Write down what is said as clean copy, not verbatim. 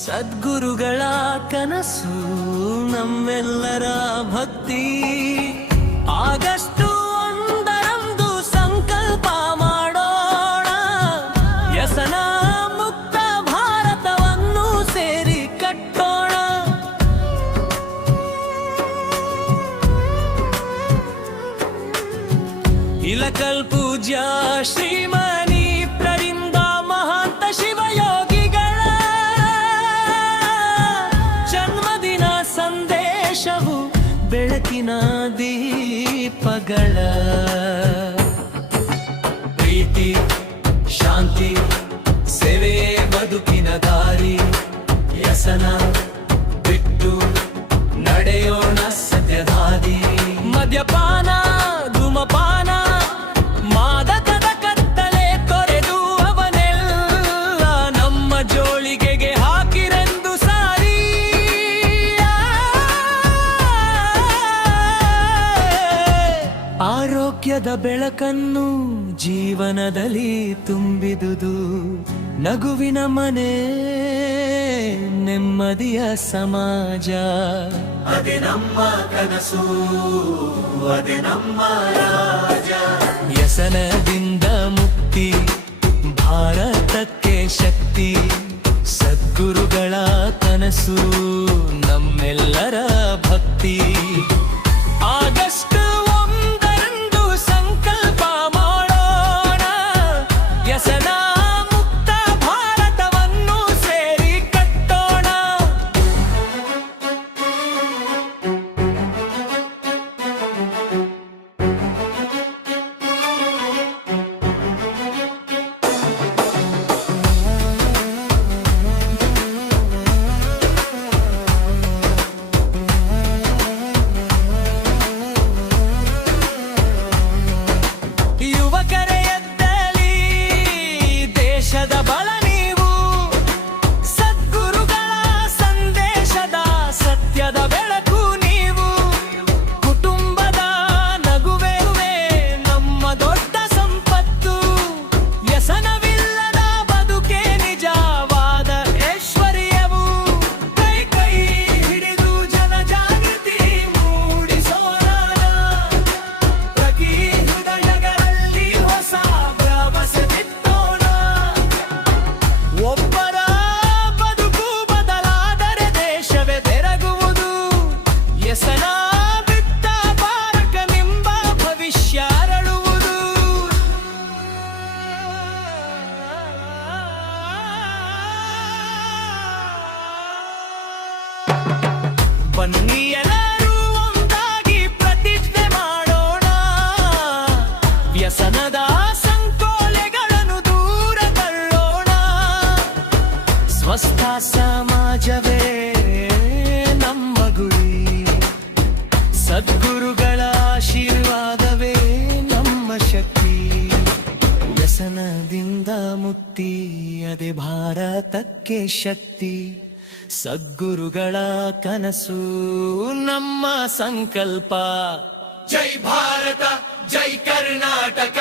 ಸದ್ಗುರುಗಳ ಕನಸು ನಮ್ಮೆಲ್ಲರ ಭಕ್ತಿ. ಆಗಸ್ಟ್ 1ರಂದು ಸಂಕಲ್ಪ ಮಾಡೋಣ, ವ್ಯಸನ ಮುಕ್ತ ಭಾರತವನ್ನು ಸೇರಿ ಕಟ್ಟೋಣ. ಇಲಕಲ್ ಪೂಜ್ಯ ಶ್ರೀಮನಿ ಪ್ರರಿಂದ ಮಹಾಂತ ಶಿವಯೋಗಿಗಳ ಜನ್ಮದಿನ ಸಂದೇಶವು ಬೆಳಕಿನ ದೀಪಗಳ. ಪ್ರೀತಿ ಶಾಂತಿ ಸೇವೆ ಬದುಕಿನ ದಾರಿ, ವ್ಯಸನ ಬಿಟ್ಟು ನಡೆಯೋಣ ಸತ್ಯದಾದಿ. ಮದ್ಯಪಾನ ಧೂಮಪಾನ ಮಾದಕದ ಕತ್ತಲೆ ತೊರೆದು ಅವನೆಲ್ಲ ನಮ್ಮ ಜೋಳಿಗೆಗೆ ಹಾಕಿರೆಂದು ಸಾರಿ. ಆರೋಗ್ಯದ ಬೆಳಕನ್ನು ಜೀವನದಲ್ಲಿ ತುಂಬಿದುದು, ನಗುವಿನ ಮನೆ ನೆಮ್ಮದಿಯ ಸಮಾಜ. ಅದೇ ನಮ್ಮ ಕನಸು, ಅದೇ ನಮ್ಮ ರಾಜ. ವ್ಯಸನದಿಂದ ಮುಕ್ತಿ, ಭಾರತಕ್ಕೆ ಶಕ್ತಿ. ಸದ್ಗುರುಗಳ ಕನಸು ನಮ್ಮೆಲ್ಲರ ಭಕ್ತಿ. ಆಗಸ್ಟ್ 1ರಂದು ಸಂಕಲ್ಪ ಮಾಡೋಣ, ವ್ಯಸನ ಮುಕ್ತ ಭಾರತವನ್ನು ಸೇರಿ ಕಟ್ಟೋಣ. ಯುವಕರೇ ಎದ್ದೇಳಿ, ದೇಶದ ಬಲ ನೀವು. ಸದ್ಗುರುಗಳ ಸಂದೇಶದ ಸತ್ಯದ ಬೆಳಕು ನೀವು. ಕುಟುಂಬದ ನಗುವೆ ನಮ್ಮ ದೊಡ್ಡ ಸಂಪತ್ತು. ವ್ಯಸನವಿಲ್ಲದ ಬದುಕೆ ನಿಜವಾದ ಐಶ್ವರ್ಯವು. ಕೈ ಕೈ ಹಿಡಿದು ಜನಜಾಗೃತಿ ಮೂಡಿಸೋಣ. ಪ್ರತಿ ಹೃದಯಗಳಲ್ಲಿ ಹೊಸ ಭರವಸೆ ಬಿತ್ತೋಣ. ಒಬ್ಬರ ಬದುಕು ಬದಲಾದರೆ ದೇಶವೇ ಬೆರಗುವುದು. ವ್ಯಸನ ಬಿಟ್ಟ ಭಾರತವೆಂಬ ಭವಿಷ್ಯ ಅರಳುವುದು. ಬನ್ನಿ ಎಲ್ಲರೂ ಒಂದಾಗಿ ಪ್ರತಿಜ್ಞೆ ಮಾಡೋಣ, ವ್ಯಸನದ ಸಂಕೋಲೆಗಳನ್ನು ದೂರ ತಳ್ಳೋಣ. ಸ್ವಸ್ಥ ಸಮಾಜವೇ ನಮ್ಮ ಗುರಿ, ಸದ್ಗುರುಗಳ ಆಶೀರ್ವಾದವೇ ನಮ್ಮ ಶಕ್ತಿ. ವ್ಯಸನದಿಂದ ಮುಕ್ತಿ, ಅದೇ ಭಾರತಕ್ಕೆ ಶಕ್ತಿ. ಸದ್ಗುರುಗಳ ಕನಸು ನಮ್ಮ ಸಂಕಲ್ಪ. ಜೈ ಭಾರತ, ಜೈ ಕರ್ನಾಟಕ.